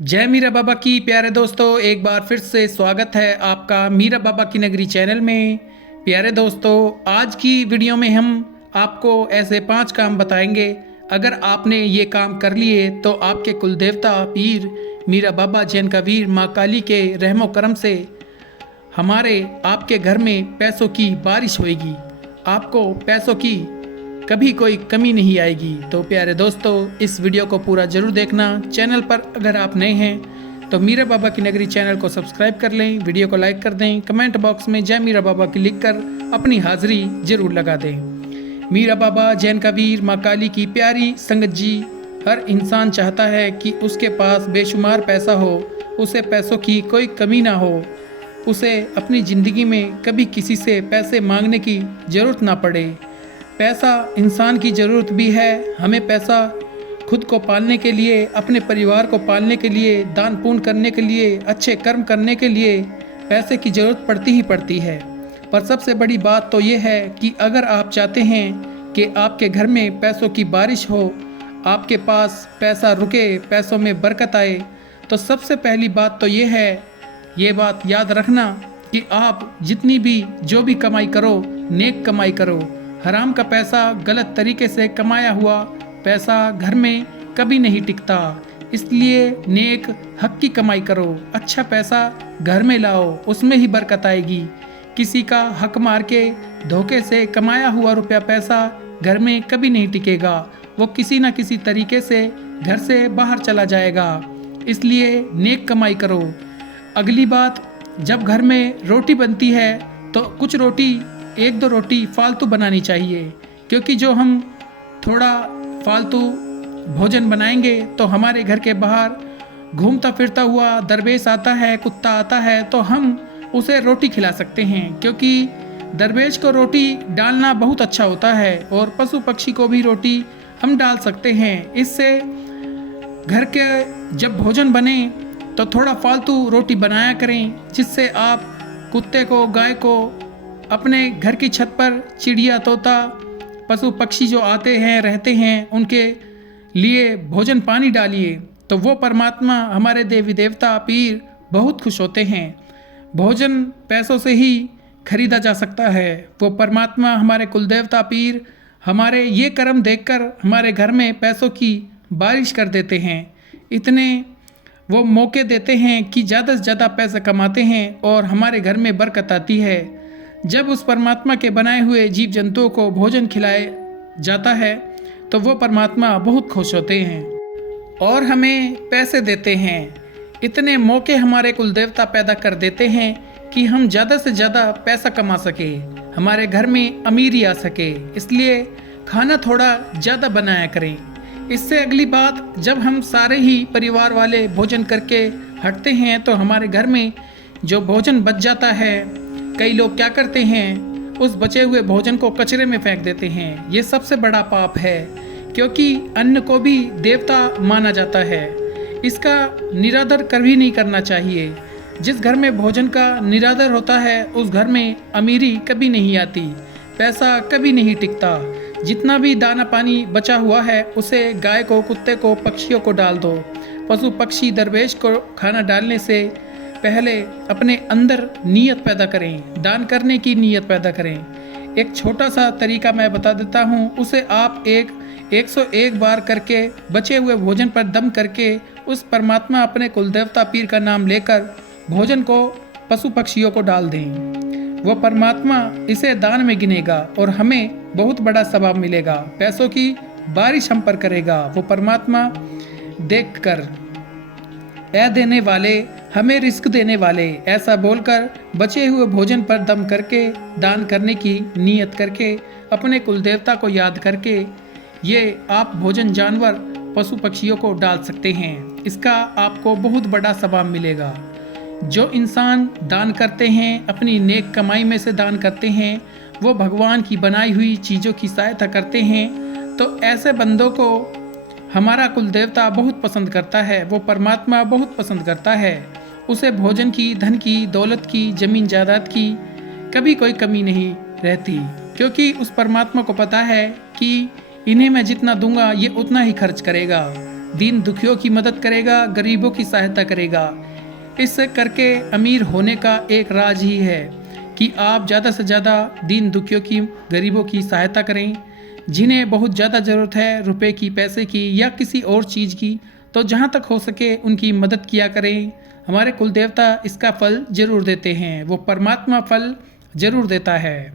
जय मीरा बाबा की प्यारे दोस्तों, एक बार फिर से स्वागत है आपका मीरा बाबा की नगरी चैनल में। प्यारे दोस्तों, आज की वीडियो में हम आपको ऐसे 5 काम बताएंगे। अगर आपने ये काम कर लिए तो आपके कुल देवता पीर मीरा बाबा जैन का वीर माँ काली के रहमो करम से हमारे आपके घर में पैसों की बारिश होएगी। आपको पैसों की कभी कोई कमी नहीं आएगी। तो प्यारे दोस्तों, इस वीडियो को पूरा जरूर देखना। चैनल पर अगर आप नए हैं तो मीरा बाबा की नगरी चैनल को सब्सक्राइब कर लें, वीडियो को लाइक कर दें, कमेंट बॉक्स में जय मीरा बाबा की लिखकर अपनी हाजिरी जरूर लगा दें। मीरा बाबा जैन का वीर माँ काली की प्यारी संगत जी, हर इंसान चाहता है कि उसके पास बेशुमार पैसा हो, उसे पैसों की कोई कमी ना हो, उसे अपनी ज़िंदगी में कभी किसी से पैसे मांगने की ज़रूरत ना पड़े। पैसा इंसान की ज़रूरत भी है। हमें पैसा खुद को पालने के लिए, अपने परिवार को पालने के लिए, दान पुण्य करने के लिए, अच्छे कर्म करने के लिए पैसे की ज़रूरत पड़ती ही पड़ती है। पर सबसे बड़ी बात तो ये है कि अगर आप चाहते हैं कि आपके घर में पैसों की बारिश हो, आपके पास पैसा रुके, पैसों में बरकत आए, तो सबसे पहली बात तो ये है, ये बात याद रखना कि आप जितनी भी जो भी कमाई करो, नेक कमाई करो। हराम का पैसा, गलत तरीके से कमाया हुआ पैसा घर में कभी नहीं टिकता। इसलिए नेक हक की कमाई करो, अच्छा पैसा घर में लाओ, उसमें ही बरकत आएगी। किसी का हक मार के धोखे से कमाया हुआ रुपया पैसा घर में कभी नहीं टिकेगा, वो किसी न किसी तरीके से घर से बाहर चला जाएगा। इसलिए नेक कमाई करो। अगली बात, जब घर में रोटी बनती है तो कुछ रोटी, 1-2 रोटी फालतू बनानी चाहिए, क्योंकि जो हम थोड़ा फालतू भोजन बनाएंगे तो हमारे घर के बाहर घूमता फिरता हुआ दरवेश आता है, कुत्ता आता है, तो हम उसे रोटी खिला सकते हैं। क्योंकि दरवेश को रोटी डालना बहुत अच्छा होता है और पशु पक्षी को भी रोटी हम डाल सकते हैं। इससे घर के जब भोजन बने तो थोड़ा फालतू रोटी बनाया करें, जिससे आप कुत्ते को, गाय को, अपने घर की छत पर चिड़िया, तोता, पशु पक्षी जो आते हैं रहते हैं, उनके लिए भोजन पानी डालिए, तो वो परमात्मा, हमारे देवी देवता पीर बहुत खुश होते हैं। भोजन पैसों से ही खरीदा जा सकता है। वो परमात्मा, हमारे कुल देवता पीर, हमारे ये कर्म देखकर हमारे घर में पैसों की बारिश कर देते हैं। इतने वो मौके देते हैं कि ज़्यादा से ज़्यादा पैसा कमाते हैं और हमारे घर में बरकत आती है। जब उस परमात्मा के बनाए हुए जीव जंतुओं को भोजन खिलाया जाता है तो वो परमात्मा बहुत खुश होते हैं और हमें पैसे देते हैं। इतने मौके हमारे कुल देवता पैदा कर देते हैं कि हम ज़्यादा से ज़्यादा पैसा कमा सके, हमारे घर में अमीरी आ सके। इसलिए खाना थोड़ा ज़्यादा बनाया करें। इससे अगली बात, जब हम सारे ही परिवार वाले भोजन करके हटते हैं तो हमारे घर में जो भोजन बच जाता है, कई लोग क्या करते हैं, उस बचे हुए भोजन को कचरे में फेंक देते हैं। ये सबसे बड़ा पाप है, क्योंकि अन्न को भी देवता माना जाता है। इसका निरादर कभी नहीं करना चाहिए। जिस घर में भोजन का निरादर होता है उस घर में अमीरी कभी नहीं आती, पैसा कभी नहीं टिकता। जितना भी दाना पानी बचा हुआ है उसे गाय को, कुत्ते को, पक्षियों को डाल दो। पशु पक्षी दरवेश को खाना डालने से पहले अपने अंदर नीयत पैदा करें, दान करने की नीयत पैदा करें। एक छोटा सा तरीका मैं बता देता हूँ, उसे आप 101 बार करके बचे हुए भोजन पर दम करके उस परमात्मा, अपने कुलदेवता पीर का नाम लेकर भोजन को पशु पक्षियों को डाल दें। वो परमात्मा इसे दान में गिनेगा और हमें बहुत बड़ा सवाब मिलेगा। पैसों की बारिश हम पर करेगा वो परमात्मा। देखकर, ऐ देने वाले, हमें रिस्क देने वाले, ऐसा बोलकर बचे हुए भोजन पर दम करके, दान करने की नीयत करके, अपने कुलदेवता को याद करके ये आप भोजन जानवर, पशु पक्षियों को डाल सकते हैं। इसका आपको बहुत बड़ा सवाब मिलेगा। जो इंसान दान करते हैं, अपनी नेक कमाई में से दान करते हैं, वो भगवान की बनाई हुई चीज़ों की सहायता करते हैं, तो ऐसे बंदों को हमारा कुल देवता बहुत पसंद करता है, वो परमात्मा बहुत पसंद करता है। उसे भोजन की, धन की, दौलत की, ज़मीन जायदाद की कभी कोई कमी नहीं रहती, क्योंकि उस परमात्मा को पता है कि इन्हें मैं जितना दूंगा ये उतना ही खर्च करेगा। दीन दुखियों की मदद करेगा, गरीबों की सहायता करेगा। इससे करके अमीर होने का एक राज ही है कि आप ज़्यादा से ज़्यादा दीन दुखियों की, गरीबों की सहायता करें। जिन्हें बहुत ज़्यादा ज़रूरत है रुपए की, पैसे की या किसी और चीज़ की, तो जहाँ तक हो सके उनकी मदद किया करें। हमारे कुल देवता इसका फल जरूर देते हैं, वो परमात्मा फल जरूर देता है।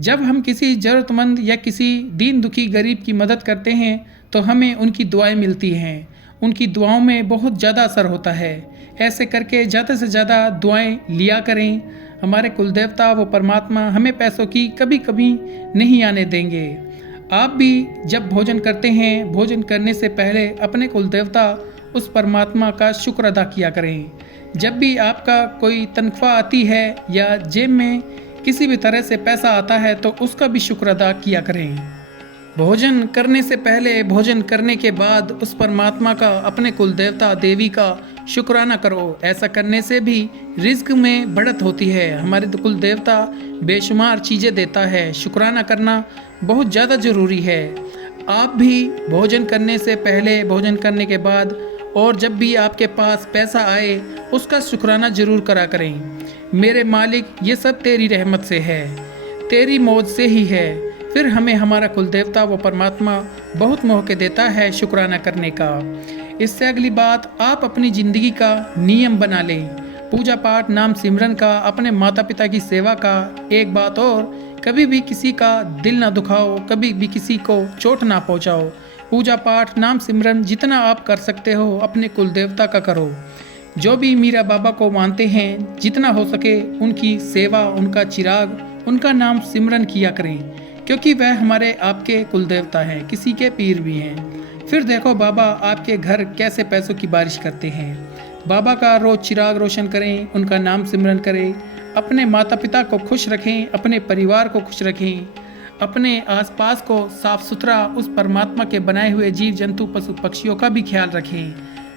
जब हम किसी ज़रूरतमंद या किसी दीन दुखी गरीब की मदद करते हैं तो हमें उनकी दुआएं मिलती हैं। उनकी दुआओं में बहुत ज़्यादा असर होता है। ऐसे करके ज़्यादा से ज़्यादा दुआएं लिया करें। हमारे कुल देवता वो परमात्मा हमें पैसों की कभी कभी नहीं आने देंगे। आप भी जब भोजन करते हैं, भोजन करने से पहले अपने कुल देवता उस परमात्मा का शुक्र अदा किया करें। जब भी आपका कोई तनख्वाह आती है या जेब में किसी भी तरह से पैसा आता है तो उसका भी शुक्र अदा किया करें। भोजन करने से पहले, भोजन करने के बाद उस परमात्मा का, अपने कुल देवता देवी का शुक्राना करो। ऐसा करने से भी रिज्क में बढ़त होती है। हमारे कुल देवता बेशुमार चीज़ें देता है, शुक्राना करना बहुत ज़्यादा ज़रूरी है। आप भी भोजन करने से पहले, भोजन करने के बाद और जब भी आपके पास पैसा आए उसका शुक्राना ज़रूर करा करें। मेरे मालिक, ये सब तेरी रहमत से है, तेरी मौज से ही है। फिर हमें हमारा कुल देवता वो परमात्मा बहुत मौके देता है शुक्राना करने का। इससे अगली बात, आप अपनी ज़िंदगी का नियम बना लें, पूजा पाठ, नाम सिमरन का, अपने माता पिता की सेवा का। एक बात और, कभी भी किसी का दिल ना दुखाओ, कभी भी किसी को चोट ना पहुंचाओ। पूजा पाठ, नाम सिमरन जितना आप कर सकते हो अपने कुल देवता का करो। जो भी मीरा बाबा को मानते हैं, जितना हो सके उनकी सेवा, उनका चिराग, उनका नाम सिमरन किया करें, क्योंकि वह हमारे आपके कुल देवता हैं, किसी के पीर भी हैं। फिर देखो बाबा आपके घर कैसे पैसों की बारिश करते हैं। बाबा का रोज़ चिराग रोशन करें, उनका नाम सिमरन करें, अपने माता पिता को खुश रखें, अपने परिवार को खुश रखें, अपने आसपास को साफ सुथरा, उस परमात्मा के बनाए हुए जीव जंतु पशु पक्षियों का भी ख्याल रखें।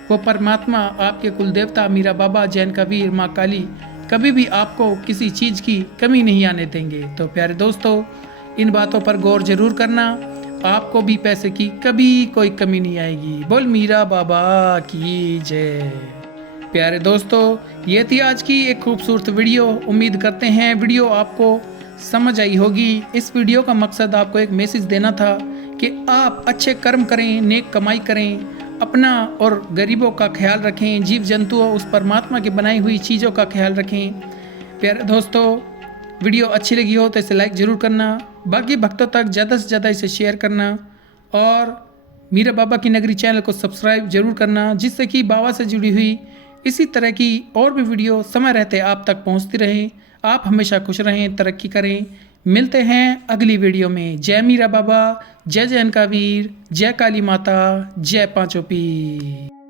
वो परमात्मा आपके कुल देवता मीरा बाबा, जैन कबीर, माँ काली कभी भी आपको किसी चीज़ की कमी नहीं आने देंगे। तो प्यारे दोस्तों, इन बातों पर गौर जरूर करना, आपको भी पैसे की कभी कोई कमी नहीं आएगी। बोल मीरा बाबा की जय। प्यारे दोस्तों, ये थी आज की एक खूबसूरत वीडियो। उम्मीद करते हैं वीडियो आपको समझ आई होगी। इस वीडियो का मकसद आपको एक मैसेज देना था कि आप अच्छे कर्म करें, नेक कमाई करें, अपना और गरीबों का ख्याल रखें, जीव जंतुओं, उस परमात्मा की बनाई हुई चीज़ों का ख्याल रखें। प्यारे दोस्तों, वीडियो अच्छी लगी हो तो इसे लाइक ज़रूर करना, बाकी भक्तों तक ज़्यादा से ज़्यादा इसे शेयर करना और मीरा बाबा की नगरी चैनल को सब्सक्राइब जरूर करना, जिससे कि बाबा से जुड़ी हुई इसी तरह की और भी वीडियो समय रहते आप तक पहुंचती रहें। आप हमेशा खुश रहें, तरक्की करें। मिलते हैं अगली वीडियो में। जय मीरा बाबा, जय जैन का वीर, जय काली माता, जय पांचों पीर।